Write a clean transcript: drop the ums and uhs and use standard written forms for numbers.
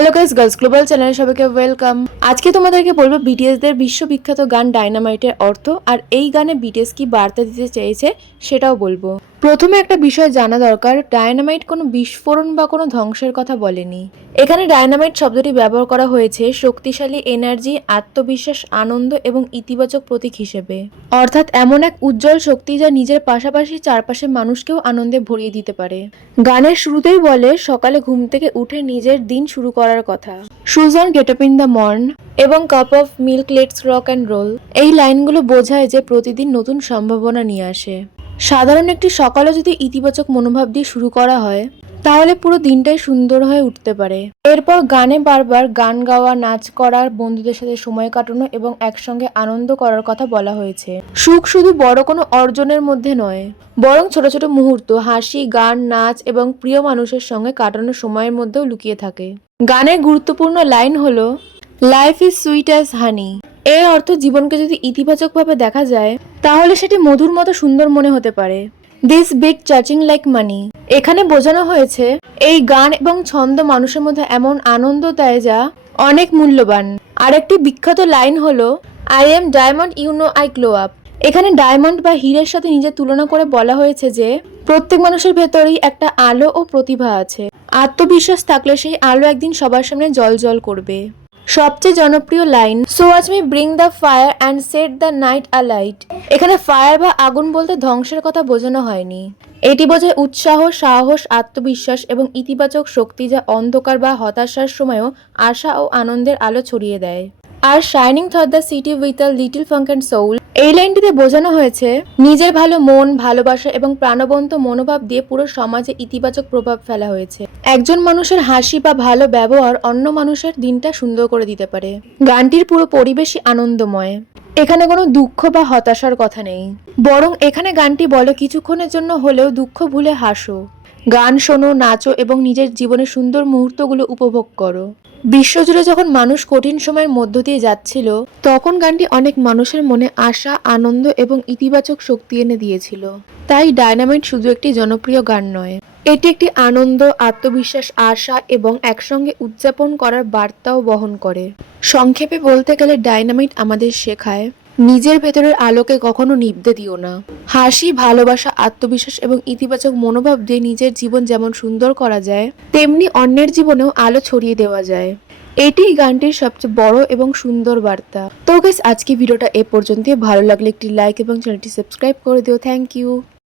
Hello guys, girls global চ্যানেলে সবাইকে welcome. আজকে তোমাদেরকে বলবো বিটিএসদের বিশ্ববিখ্যাত গান ডায়নামাইটের অর্থ আর এই গানে বিটিএস কি বার্তা দিতে চেয়েছে সেটাও বলবো। প্রথমে একটা বিষয় জানা দরকার, ডায়নামাইট কোনো বিস্ফোরণ বা কোনো ধ্বংসের কথা বলেনি। এখানে ডায়নামাইট শব্দটি ব্যবহার করা হয়েছে শক্তিশালী এনার্জি, আত্মবিশ্বাস, আনন্দ এবং ইতিবাচক প্রতীক হিসেবে। অর্থাৎ এমন এক উজ্জ্বল শক্তি যা নিজের পাশাপাশি চারপাশের মানুষকেও আনন্দে ভরিয়ে দিতে পারে। গানের শুরুতেই বলে সকালে ঘুম থেকে উঠে নিজের দিন শুরু করার কথা। Suzanne get up in the morn এবং cup of milk let's rock and roll, এই লাইনগুলো বোঝায় যে প্রতিদিন নতুন সম্ভাবনা নিয়ে আসে। সাধারণ একটি সকালে যদি ইতিবাচক মনোভাব দিয়ে শুরু করা হয় তাহলে পুরো দিনটাই সুন্দর হয়ে উঠতে পারে। এরপর গানে বারবার গান গাওয়া, নাচ করা, বন্ধুদের সাথে সময় কাটানো এবং একসঙ্গে আনন্দ করার কথা বলা হয়েছে। সুখ শুধু বড় কোনো অর্জনের মধ্যে নয়, বরং ছোট ছোট মুহূর্ত, হাসি, গান, নাচ এবং প্রিয় মানুষের সঙ্গে কাটানোর সময়ের মধ্যেও লুকিয়ে থাকে। গানের গুরুত্বপূর্ণ লাইন হলো লাইফ ইজ সুইট অ্যাজ হানি। এর অর্থ জীবনকে যদি ইতিবাচকভাবে দেখা যায় তাহলে সেটি মধুর মতো সুন্দর মনে হতে পারে। দিস বিট চাচিং লাইক মানি, এখানে বোঝানো হয়েছে এই গান এবং ছন্দ মানুষের মধ্যে এমন আনন্দ দেয় যা অনেক মূল্যবান। আরেকটি বিখ্যাত লাইন হলো I am diamond you know I glow up. এখানে ডায়মন্ড বা হীরের সাথে নিজের তুলনা করে বলা হয়েছে যে প্রত্যেক মানুষের ভেতরেই একটা আলো ও প্রতিভা আছে। আত্মবিশ্বাস থাকলে সেই আলো একদিন সবার সামনে জ্বলজ্বল করবে। সবচেয়ে জনপ্রিয় line so watch me bring the fire and set the night a light. এখানে ফায়ার বা আগুন বলতে ধ্বংসের কথা বোঝানো হয়নি, এটি বোঝায় উৎসাহ, সাহস, আত্মবিশ্বাস এবং ইতিবাচক শক্তি যা অন্ধকার বা হতাশার সময়ও আশা ও আনন্দের আলো ছড়িয়ে দেয়। আর shining through the city with a little funk and soul, এই লাইনটিতে বোঝানো হয়েছে নিজের ভালো মন, ভালোবাসা এবং প্রাণবন্ত মনোভাব দিয়ে পুরো সমাজে ইতিবাচক প্রভাব ফেলা হয়েছে। একজন মানুষের হাসি বা ভালো ব্যবহার অন্য মানুষের দিনটা সুন্দর করে দিতে পারে। গানটির পুরো পরিবেশই আনন্দময়, এখানে কোনো দুঃখ বা হতাশার কথা নেই, বরং এখানে গানটি বলে কিছুক্ষণের জন্য হলেও দুঃখ ভুলে হাসো, গান শোনো, নাচো এবং নিজের জীবনের সুন্দর মুহূর্তগুলো উপভোগ করো। বিশ্বজুড়ে যখন মানুষ কঠিন সময়ের মধ্য দিয়ে যাচ্ছিল তখন গানটি অনেক মানুষের মনে আশা, আনন্দ এবং ইতিবাচক শক্তি এনে দিয়েছিল। তাই ডায়নামাইট শুধু একটি জনপ্রিয় গান নয়, এটি একটি আনন্দ, আত্মবিশ্বাস, আশা এবং একসঙ্গে উদযাপন করার বার্তাও বহন করে। সংক্ষেপে বলতে গেলে ডায়নামাইট আমাদের শেখায় নিজের ভেতরের আলোকে কখনো নিভতে দিও না। হাসি, ভালোবাসা, আত্মবিশ্বাস এবং ইতিবাচক মনোভাব দিয়ে নিজের জীবন যেমন সুন্দর করা যায় তেমনি অন্যের জীবনেও আলো ছড়িয়ে দেওয়া যায়। এটি গানটির সবচেয়ে বড় এবং সুন্দর বার্তা। তো গাইস, আজকে ভিডিওটা এ পর্যন্তই। ভালো লাগলে একটি লাইক এবং চ্যানেলটি সাবস্ক্রাইব করে দিও। Thank you.